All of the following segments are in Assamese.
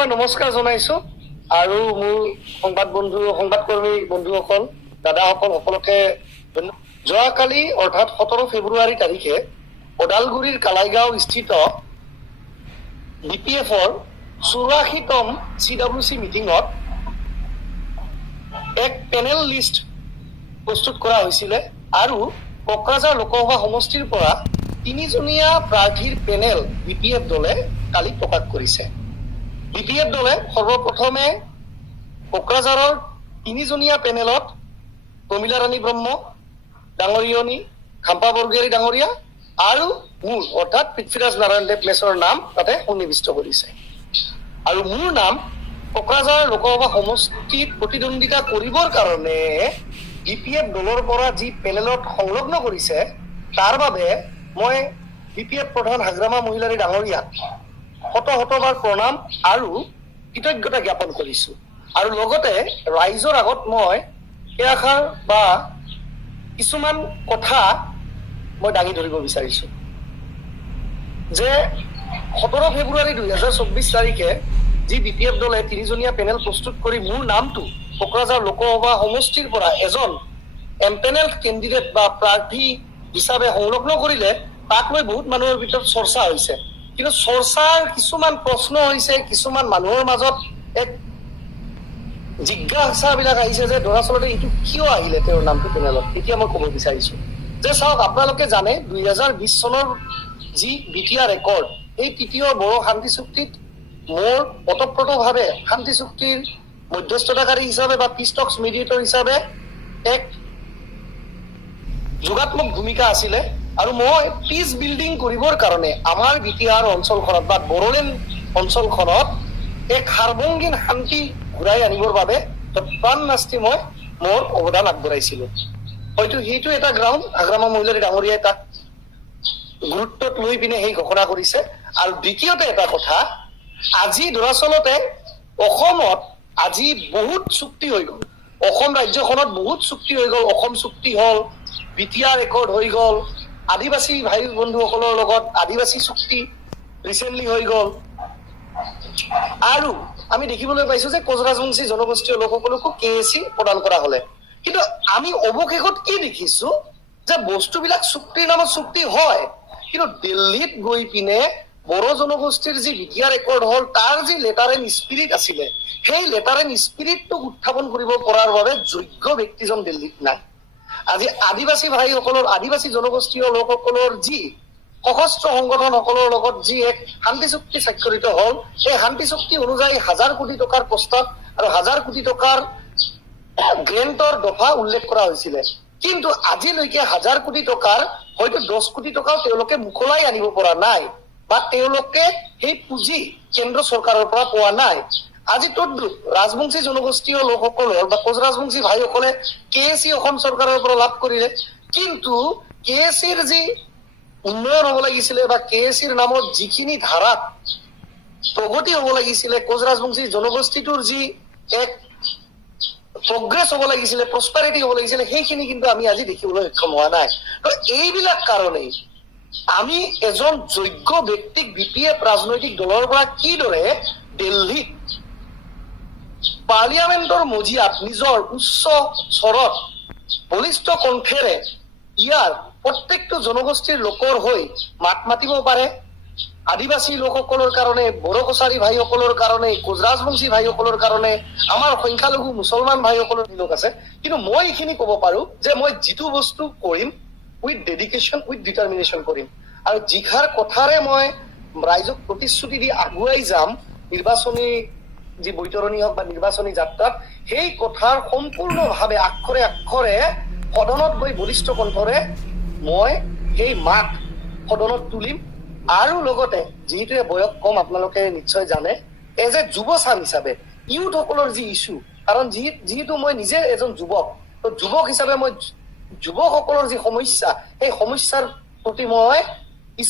মই নমস্কাৰ জনাইছো আৰু মোৰ সংবাদকৰ্মী বন্ধুসকল দাদাসকল সকলোকে যোৱাকালি অৰ্থাৎ 17 ফেব্ৰুৱাৰী তাৰিখে ওদালগুৰিৰ কালাইগাঁও স্থিত BPFৰ 84তম CWC মিটিঙত এক পেনেল লিষ্ট প্ৰস্তুত কৰা হৈছিলে আৰু কোকৰাঝাৰ লোকসভা সমষ্টিৰ পৰা 3জনীয়া প্ৰাৰ্থীৰ পেনেল BPF দলে কালি প্ৰকাশ কৰিছে। BPF দলে সৰ্বপ্ৰথমে কোকৰাঝাৰৰ 3জনীয়া পেনেলত প্ৰমীলা ৰাণী ব্ৰহ্ম ডাঙৰীয়নী, খাম্পা বৰগোহাঁই ডাঙৰীয়া আৰু মোৰ অৰ্থাৎ পৃথ্বীৰাজ নাৰায়ণ দেৱ মেছৰ নাম তাতে সন্নিৱিষ্ট কৰিছে। আৰু মোৰ নাম কোকৰাঝাৰ লোকসভা সমষ্টিত প্ৰতিদ্বন্দ্বিতা কৰিবৰ কাৰণে BPF দলৰ পৰা যি পেনেলত সংলগ্ন কৰিছে তাৰ বাবে মই BPF প্ৰধান হাগ্ৰামা মহিলাৰী ডাঙৰীয়াক শতবাৰ প্ৰণাম আৰু কৃতজ্ঞতা জ্ঞাপন কৰিছো। আৰু লগতে ৰাইজৰ আগত মই এষাৰ বা কিছুমান কথা মই দাঙি ধৰিব বিচাৰিছো যে 17 ফেব্ৰুৱাৰী 2024 তাৰিখে যি BPF দলে 3জনীয়া পেনেল প্ৰস্তুত কৰি মোৰ নামটো কোকৰাঝাৰ লোকসভা সমষ্টিৰ পৰা এজন এমপেনেল কেণ্ডিডেট বা প্ৰাৰ্থী হিচাপে সংলগ্ন কৰিলে তাক লৈ বহুত মানুহৰ ভিতৰত চৰ্চা হৈছে। কিন্তু চৰ্চাৰ কিছুমান প্ৰশ্ন হৈছে, কিছুমান মানুহৰ মাজত এক জিজ্ঞাসাবিলাক আহিছে যে দৰাচলতে এইটো কিয় আহিলে তেওঁৰ নামটো পেনেলত। এতিয়া মই ক'ব বিচাৰিছো যে চাওক, আপোনালোকে জানে 2020 চনৰ যি বিটিয়া ৰেকৰ্ড, এই তৃতীয় বড়ো শান্তি চুক্তিত মোৰ ওতঃপ্ৰোতভাৱে শান্তি চুক্তিৰ মধ্যস্থতাকাৰী হিচাপে বা পিছ টক্স মিডিয়েটৰ হিচাপে এক যোগাত্মক ভূমিকা আছিলে। আৰু মই পিছ বিল্ডিং কৰিবৰ কাৰণে আমাৰ বিটিআৰ অঞ্চলখনত বা বড়োলেণ্ড অঞ্চলখনত এক সাৰ্বঙ্গীন শান্তি ঘূৰাই আনিবৰ বাবে প্ৰাণ নাস্তি মই মোৰ অৱদান আগবঢ়াইছিলো। হয়তো সেইটো এটা গ্ৰাউণ্ড হাগ্ৰামা মহিলাৰী ডাঙৰীয়াই তাক গুৰুত্বত লৈ পিনে সেই ঘোষণা কৰিছে। আৰু দ্বিতীয়তে এটা কথা, আজি দৰাচলতে অসমত আজি বহুত চুক্তি হৈ গ'ল, অসম ৰাজ্যখনত বহুত চুক্তি হৈ গ'ল। অসম চুক্তি হ'ল, বিটিয়া ৰেকৰ্ড হৈ গ'ল, আদিবাসী ভাই বন্ধুসকলৰ লগত আদিবাসী চুক্তি ৰিচেণ্টলি হৈ গ'ল। আৰু আমি দেখিবলৈ পাইছো যে কোচৰাজবংশী জনগোষ্ঠীয় লোকসকলকো KAC প্ৰদান কৰা হলে। কিন্তু আমি অৱশেষত কি দেখিছো যে বস্তুবিলাক চুক্তিৰ নামত চুক্তি হয়, কিন্তু দিল্লীত গৈ পিনে বড়ো জনগোষ্ঠীৰ যি বিটিয়া ৰেকৰ্ড হ'ল তাৰ যি লেটাৰ এণ্ড স্পিৰিট আছিলে, সেই লেটাৰ এণ্ড স্পিৰিটটোক উত্থাপন কৰিব পৰাৰ বাবে যোগ্য ব্যক্তিজন দিল্লীত নাই। আজি আদিবাসী ভাইসকলৰ, আদিবাসী জনগোষ্ঠীয় লোকসকলৰ যি সশস্ত্ৰ সংগঠনসকলৰ লগত যি এক শান্তি চুক্তি স্বাক্ষৰিত হ'ল, সেই শান্তি চুক্তি অনুযায়ী 1000 কোটি টকাৰ প্ৰস্তাৱ আৰু 1000 কোটি টকাৰ গ্ৰেণ্টৰ দফা উল্লেখ কৰা হৈছিলে। কিন্তু আজিলৈকে 1000 কোটি টকাৰ হয়তো 10 কোটি টকাও তেওঁলোকে মোকলাই আনিব পৰা নাই বা তেওঁলোকে সেই পুঁজি কেন্দ্ৰ চৰকাৰৰ পৰা পোৱা নাই। আজি তদ্ৰুপ ৰাজবংশী জনগোষ্ঠীয় লোকসকলৰ বা কোচ ৰাজবংশী ভাইসকলে KAC অসম চৰকাৰৰ পৰা লাভ কৰিলে, কিন্তু KACৰ যি উন্নয়ন হ'ব লাগিছিলে বা KACৰ নামত যিখিনি ধাৰাত প্ৰগতি হ'ব লাগিছিলে, কোচ ৰাজবংশী জনগোষ্ঠীটোৰ যি এক প্ৰগ্ৰেছ হ'ব লাগিছিলে, প্ৰস্পাৰিটি হ'ব লাগিছিলে, সেইখিনি কিন্তু আমি আজি দেখিবলৈ সক্ষম হোৱা নাই। তো এইবিলাক কাৰণেই আমি এজন যোগ্য ব্যক্তিক BPF ৰাজনৈতিক দলৰ পৰা কিদৰে দিল্লীত পাৰ্লিয়ামেণ্টৰ মজিয়াত নিজৰ উচ্চ স্বৰত বলিষ্ঠ কণ্ঠেৰে ইয়াৰ প্ৰত্যেকটো জনগোষ্ঠীৰ লোকৰ হৈ মাত মাতিব পাৰে। আদিবাসী লোকসকলৰ কাৰণে, বড়ো কছাৰী ভাইসকলৰ কাৰণে, কোচ ৰাজবংশী ভাইসকলৰ কাৰণে, আমাৰ সংখ্যালঘু মুছলমান ভাইসকলৰ লোক আছে। কিন্তু মই এইখিনি ক'ব পাৰো যে মই যিটো বস্তু কৰিম উইথ ডেডিকেশ্যন, উইথ ডিটাৰমিনেশ্যন কৰিম। আৰু যিষাৰ কথাৰে মই ৰাইজক প্ৰতিশ্ৰুতি দি আগুৱাই যাম নিৰ্বাচনী যি বৈতৰণি হওক বা নিৰ্বাচনী যাত্ৰাত, সেই কথাৰ সম্পূৰ্ণভাৱে আক্ষৰে আক্ষৰে সদনত গৈ বলিষ্ঠ কণ্ঠৰে মই সেই মাত সদনত তুলিম। আৰু লগতে যিহেতু বয়স কম, আপোনালোকে নিশ্চয় জানে, এজ এ যুৱচাম হিচাপে ইউথসকলৰ যি ইছ্যু, কাৰণ যিহেতু মই নিজে এজন যুৱক, তো যুৱক হিচাপে মই যুৱকসকলৰ যি সমস্যা, সেই সমস্যাৰ প্ৰতি মই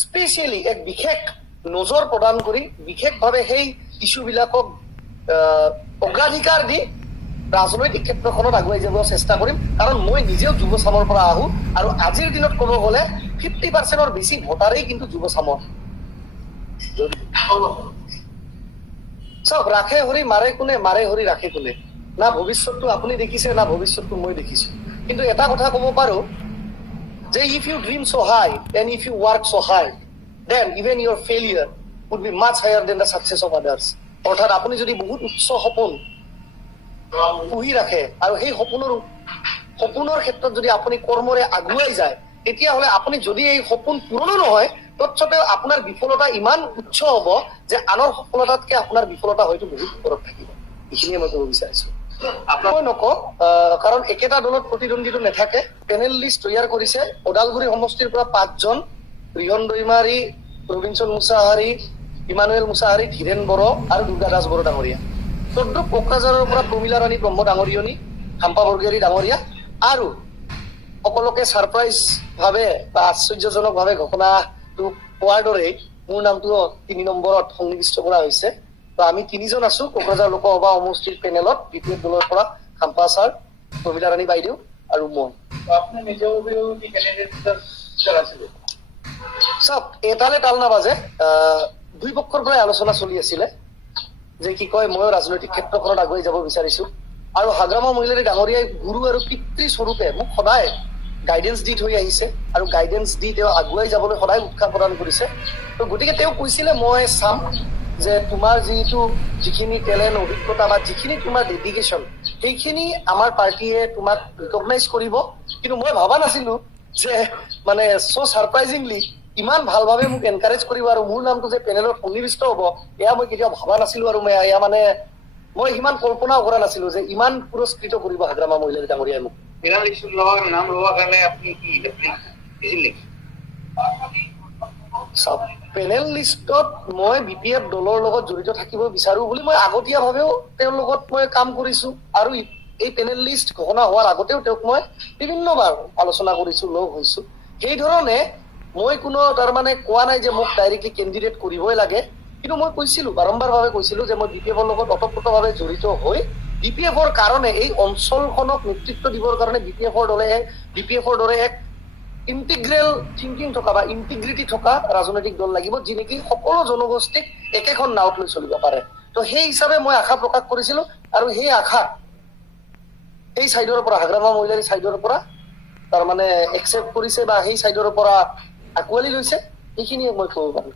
স্পেচিয়েলি এক বিশেষ নজৰ প্ৰদান কৰি বিশেষভাৱে সেই ইছ্যুবিলাকক অগ্ৰাধিকাৰ দি ৰাজনৈতিক ক্ষেত্ৰখনত আগুৱাই যাব চেষ্টা কৰিম। কাৰণ মই নিজেও যুৱচামৰ পৰা আহো আৰু আজিৰ দিনত ক'ব গ'লে 50%ৰ বেছি ভোটাৰেই কিন্তু যুৱচামৰ। চাওক, ৰাখে হৰি মাৰে কোনে, মাৰে হৰি ৰাখে কোনে। না ভৱিষ্যতটো আপুনি দেখিছে, না ভৱিষ্যতটো মই দেখিছো। কিন্তু এটা কথা ক'ব পাৰো যে if you dream so high and if you work so hard, then even your failure would be much higher than the success of others. অৰ্থাৎ আপুনি যদি বহুত উচ্চ সপোন পুহি ৰাখে আৰু সেই সপোনৰ ক্ষেত্ৰত যদি আপুনি কৰ্মৰে আগুৱাই যায়, তেতিয়াহ'লে আপুনি যদি এই সপোন পূৰণো নহয়, তৎসত্বেও আপোনাৰ বিফলতা ইমান উচ্চ হ'ব যে আনৰ সফলতাতকে আপোনাৰ বিফলতা হয়তো বহুত ওপৰত থাকিব। এইখিনিয়ে মই ক'ব বিচাৰিছো। মই নকওঁ, কাৰণ একেটা দলত প্ৰতিদ্বন্দ্বীটো নাথাকে। পেনেল লিষ্ট তৈয়াৰ কৰিছে ওদালগুৰি সমষ্টিৰ পৰা 5জন, ৰিহন দৈমাৰী, ৰবিনচন মুছাহাৰী, ইমানুৱেল মুছাহাৰী, ধীৰেন বড়ো আৰু দুৰ্গা দাস বড়ো ডাঙৰীয়া। কোকৰাঝাৰৰ পৰা প্ৰমীলা ৰাণী ব্ৰহ্ম ডাঙৰীয়নী, হাম্পা বৰগিয়াৰী ডাঙৰীয়া আৰু সকলোকে ছাৰপ্ৰাইজ ভাৱে বা আশ্চৰ্যজনক ভাৱে ঘোষণাটো পোৱাৰ দৰে মোৰ নামটো 3 নম্বৰত সন্নিৱিষ্ট কৰা হৈছে। তো আমি 3জন আছো কোকৰাঝাৰ লোকসভা সমষ্টিৰ পেনেলত, বিপিএফ দলৰ পৰা হাম্পা ছাৰ, প্ৰমীলা ৰাণী বাইদেউ আৰু মই। চাওক, এটালে তাল নাবাজে। দুই পক্ষৰ পৰাই আলোচনা চলি আছিলে যে কি কয়, ময়ো ৰাজনৈতিক ক্ষেত্ৰখনত আগুৱাই যাব বিচাৰিছো। আৰু হাগ্ৰামা মহিলাৰী ডাঙৰীয়াই গুৰু আৰু পিতৃ স্বৰূপে মোক সদায় গাইডেন্স দি থৈ আহিছে আৰু গাইডেন্স দি তেওঁ আগুৱাই যাবলৈ সদায় উৎসাহ প্ৰদান কৰিছে। তো গতিকে তেওঁ কৈছিলে মই চাম যে তোমাৰ যিখিনি টেলেণ্ট, অভিজ্ঞতা বা যিখিনি তোমাৰ ডেডিকেশ্যন, সেইখিনি আমাৰ পাৰ্টীয়ে তোমাক ৰিকগনাইজ কৰিব। কিন্তু মই ভবা নাছিলো যে মানে ছাৰপ্ৰাইজিংলি ইমান ভালভাৱে মোক এনকাৰেজ কৰিব আৰু মোৰ নামটো যে পেনেলত সন্নিৱিষ্ট হ'ব, এয়া মই কেতিয়াও ভবা নাছিলো। আৰু এয়া মানে মই সিমান কল্পনাও কৰা নাছিলো যে ইমান পুৰস্কৃত কৰিব হাগ্ৰামা মহিলাৰী ডাঙৰীয়াই মোক। পেনেল লিষ্টত মই বিপিএফ দলৰ লগত জড়িত থাকিব বিচাৰো বুলি মই আগতীয়াভাৱেও তেওঁৰ লগত মই কাম কৰিছো আৰু এই পেনেল লিষ্ট ঘোষণা হোৱাৰ আগতেও তেওঁক মই বিভিন্নবাৰ আলোচনা কৰিছো, লগ হৈছো। সেই ধৰণে মই কোনো তাৰমানে কোৱা নাই যে মোক ডাইৰেক্টলি কেণ্ডিডেট কৰিবই লাগে। কিন্তু মই কৈছিলো, বাৰম্বাৰভাৱে কৈছিলো যে মই বিপিএফৰ লগত ওতপ্ৰোতভাৱে জড়িত হৈ বিপিএফৰ কাৰণে, এই অঞ্চলখনক নেতৃত্ব দিবৰ কাৰণে বিপিএফৰ দৰে এক ইণ্টিগ্ৰেল থিংকিং থকা বা ইণ্টিগ্ৰিটি থকা ৰাজনৈতিক দল লাগিব, যি নেকি সকলো জনগোষ্ঠীক একেখন নাৱত লৈ চলিব পাৰে। তো সেই হিচাপে মই আশা প্ৰকাশ কৰিছিলো আৰু সেই আশা সেই চাইডৰ পৰা, হাগ্ৰামা মহিলাৰী চাইডৰ পৰা তাৰমানে একচেপ্ট কৰিছে বা সেই চাইডৰ পৰা আঁকোৱালি লৈছে। এইখিনিয়ে মই ক'ব পাৰো।